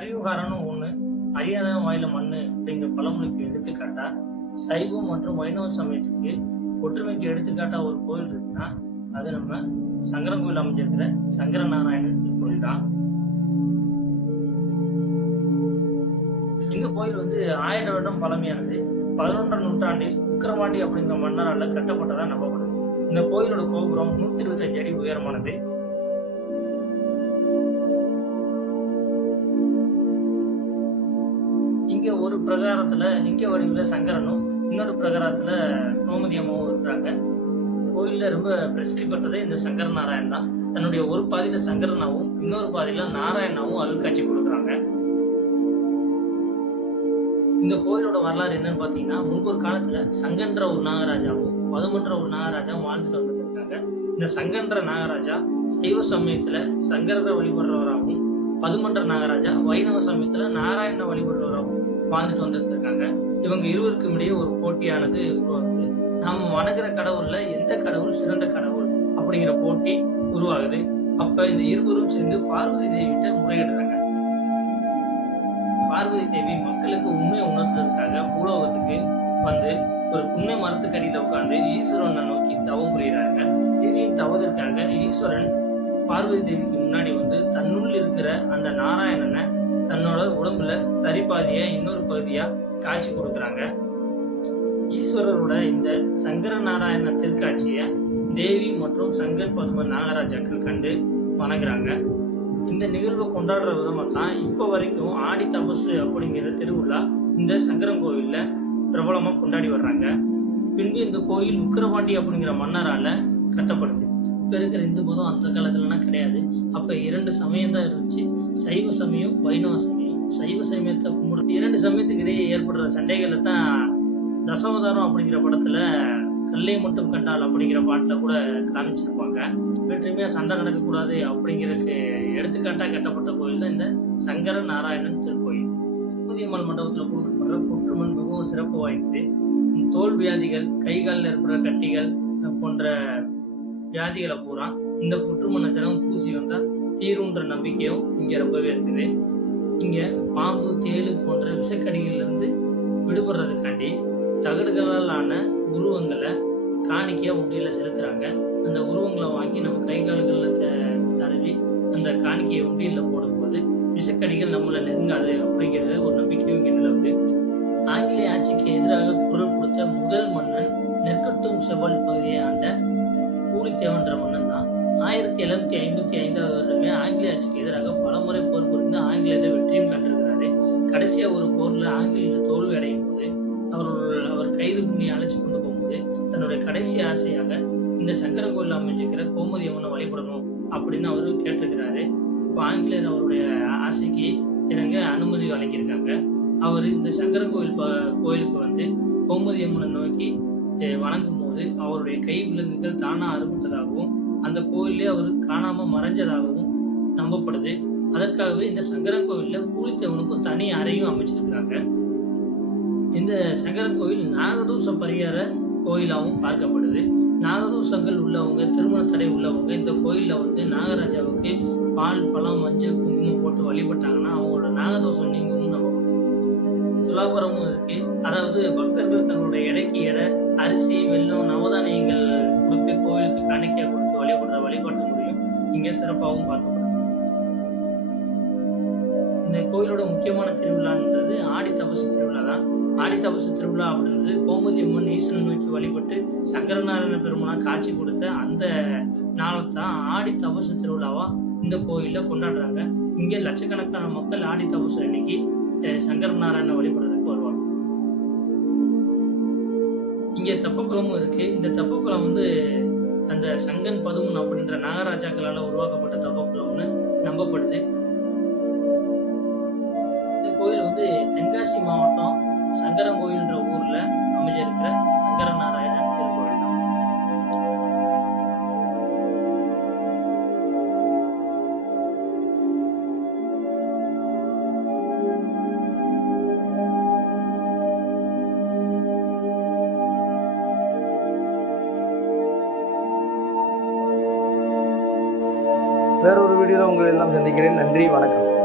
அறிவுகாரன்னு ஒண்ணு, அறியாதவன் வாயில மண்ணு அப்படிங்கிற பழமொழிக்கு எடுத்துக்காட்டா, சைவம் மற்றும் வைணவ சமயத்துக்கு ஒற்றுமைக்கு எடுத்துக்காட்டா ஒரு கோயில் இருக்குன்னா, அது நம்ம சங்கரன்கோயில் அமைஞ்சிருக்கிற சங்கரநாராயணர் திருக்கோயில் தான். இந்த கோயில் 1000 வருடம் பழமையானது. 11ஆம் நூற்றாண்டில் விக்கிரவாண்டி அப்படிங்கிற மன்னரால கட்டப்பட்டதா நம்பப்படுது. இந்த கோயிலோட கோபுரம் 125 அடி உயரமானது. இங்க ஒரு பிரகாரத்துல லிங்க வடிவுல சங்கரனும், இன்னொரு பிரகாரத்துல கோமதி அம்மாவும் இருக்கிறாங்க. கோயில்ல ரொம்ப பிரசித்தி பெற்றது இந்த சங்கர நாராயணன் தான். தன்னுடைய ஒரு பாதியில சங்கரனாவும், இன்னொரு பாதியில நாராயணாவும் அருள்காட்சி கொடுக்குறாங்க. இந்த கோயிலோட வரலாறு என்னன்னு பாத்தீங்கன்னா, முன்பொரு காலத்துல சங்கன்ற ஒரு நாகராஜாவும், பதுமன்ற ஒரு நாகராஜாவும் வாழ்ந்துட்டு வந்துருக்காங்க. இந்த சங்கன்ற நாகராஜா சைவ சமயத்துல சங்கரரை வழிபடுறவராகவும், பதுமன்ற நாகராஜா வைணவ சமயத்துல நாராயண வழிபடுறவராகவும் வாழ்ந்துட்டு வந்துருக்காங்க. இவங்க இருவருக்கும் இடையே ஒரு போட்டியானது உருவாகுது. நாம வணங்குற கடவுள்ல எந்த கடவுள் சிறந்த கடவுள் அப்படிங்கிற போட்டி உருவாகுது. அப்ப இந்த இருவரும் சேர்ந்து பார்வதி தேவி கிட்ட முறையிடுறாங்க. பார்வதி தேவி மக்களுக்கு உண்மையை உணர்த்துறதுக்காக பூலோகத்துக்கு வந்து ஒரு புண்ணை மரத்துக்கடியில உட்கார்ந்து ஈஸ்வரனை நோக்கி தவம் புரிகிறாங்க. தேவியின் தவத்திற்காக ஈஸ்வரன் பார்வதி தேவிக்கு முன்னாடி தன்னுள் இருக்கிற அந்த நாராயணனை தன்னோட உடம்புல சரி பாதியா இன்னொரு பகுதியா காட்சி கொடுக்குறாங்க. ஈஸ்வரரோட இந்த சங்கர நாராயண திருக்காட்சிய தேவி மற்றும் சங்கர் பதும நாகராஜாக்கள் கண்டு வணங்குறாங்க. இந்த நிகழ்வை கொண்டாடுற விதமா தான் இப்ப வரைக்கும் ஆடி தபசு அப்படிங்கிற திருவிழா இந்த சங்கரன் கோவில்ல பிரபலமா கொண்டாடி வர்றாங்க. பின்பு இந்த கோயில் விக்கிரவாண்டி அப்படிங்கிற மன்னரால கட்டப்படுது. இப்ப இருக்கிற இந்து மதம் அந்த காலத்துலலாம் கிடையாது. அப்ப 2 சமயம் தான் இருந்துச்சு, சைவ சமயம், வைணவ சமயம். சைவ சமயத்தை கும்பிடுறது 2 சமயத்துக்கு இடையே ஏற்படுற சண்டைகளை தான் தசவதாரம் அப்படிங்கிற படத்துல கல்லை மட்டும் கண்டால் அப்படிங்கிற பாட்டுல கூட காமிச்சிருப்பாங்க. வெற்றுமையா சண்டை நடக்கக்கூடாது அப்படிங்கிறதுக்கு எடுத்துக்காட்டா கட்டப்பட்ட கோயில் தான் இந்த சங்கர நாராயணன் திருக்கோயில். புதியம்மாள் மண்டபத்துல கொடுக்கப்படுற புற்றுமண் மிகவும் சிறப்பு வாய்ந்தது. தோல் வியாதிகள், கை காலில் ஏற்படுற கட்டிகள் போன்ற வியாதிகளை பூரா இந்த புற்றுமண்ணை தினம் பூசி வந்தா தீருன்ற நம்பிக்கையும் இங்க ரொம்பவே இருக்குது. இங்க பாம்பு, தேளு போன்ற விஷக்கடிகள்ல இருந்து விடுபடுறதுக்காண்டி தகடுகளால் ஆன உருவங்களை காணிக்கையா உண்டியில செலுத்துறாங்க. அந்த உருவங்களை வாங்கி நம்ம கை கால்கள்ல தடவி அந்த காணிக்கையை உண்டியில போடும்போது விஷக்கடிகள் நம்மளை நெருங்காது அப்படிங்கிறது ஒரு நம்பிக்கையும் இங்க நிலவுது. ஆங்கிலேய ஆட்சிக்கு எதிராக குரல் கொடுத்த முதல் மன்னன் நெற்கட்டும் செவல் பகுதியை ஆண்ட பூலித்தேவன்ற மன்னன் தான். 1755 வருடமே ஆங்கிலேய ஆட்சிக்கு எதிராக பலமுறை போர் புரிந்து ஆங்கிலேயரை வெற்றியும் கண்டிருக்கிறாரு. கடைசியா ஒரு போர்ல ஆங்கிலேயர் தோல்வி அடையும் போது அவர் கைது பண்ணி அழைச்சு கொண்டு போகும்போது தன்னுடைய கடைசி ஆசையாக இந்த சங்கரன் கோயில் அமைஞ்சிருக்கிற கோமதி அம்மனை வழிபடணும் அப்படின்னு அவரு கேட்டிருக்கிறாரு. இப்போ ஆங்கிலேயர் அவருடைய ஆசைக்கு இணங்க அனுமதி வழங்கியிருக்காங்க. அவர் இந்த சங்கரன் கோயிலுக்கு கோமதி அம்மனை நோக்கி வணங்கும் போது அவருடைய கை விலங்குகள் தானா அறுபட்டதாகவும் அந்த கோயிலே அவர் காணாம மறைஞ்சதாகவும் நம்பப்படுது. அதற்காகவே இந்த சங்கரன் கோவில்ல பூலித்தேவனுக்கும் தனி அறையும் அமைச்சிருக்கிறாங்க. இந்த சங்கரன் கோவில் நாகதோஷ பரிகார கோயிலாகவும் பார்க்கப்படுது. நாகதோஷங்கள் உள்ளவங்க, திருமண தடை உள்ளவங்க இந்த கோயில்ல நாகராஜாவுக்கு பால், பழம், மஞ்சள், குங்குமம் போட்டு வழிபட்டாங்கன்னா அவங்களோட நாகதோஷம் நீங்கும்னு நம்பப்படுது. துலாபரமும் இருக்கு. அதாவது பக்தர்கள் தன்னுடைய எடைக்கு எடை அரிசி, வெல்லம், நவதானியங்கள் கொடுத்து கோவிலுக்கு காணிக்கையா கொடுத்து வழிபடுற வழிபாட்டு முறையும் இங்க சிறப்பாகவும் பார்க்கப்படுது. இந்த கோயிலோட முக்கியமான திருவிழான்றது ஆடி தபசு திருவிழா தான். ஆடி தபசு திருவிழா அப்படின்றது கோமதி அம்மன் ஈஸ்வரனை நோக்கி வழிபட்டு சங்கரநாராயண பெருமானா காட்சி கொடுத்த அந்த நாளை தான் ஆடி தபசு திருவிழாவா இந்த கோயில்ல கொண்டாடுறாங்க. இங்க லட்சக்கணக்கான மக்கள் ஆடி தபசு அன்னைக்கு சங்கரநாராயண வழிபடுறதுக்கு வருவாங்க. இங்க தெப்பக்குளமும் இருக்கு. இந்த தெப்பக்குளம் அந்த சங்கன் பதுமன் அப்படின்ற நாகராஜாக்களால உருவாக்கப்பட்ட தெப்பக்குளம்னு நம்பப்படுது. இந்த கோயில் தென்காசி மாவட்டம் சங்கரன்கோயில்ன்ற ஊர்ல அமைஞ்சிருக்கிற சங்கர நாராயணன் திருக்கோயில் தான். வேறொரு வீடியோவில் உங்களை எல்லாம் சந்திக்கிறேன். நன்றி, வணக்கம்.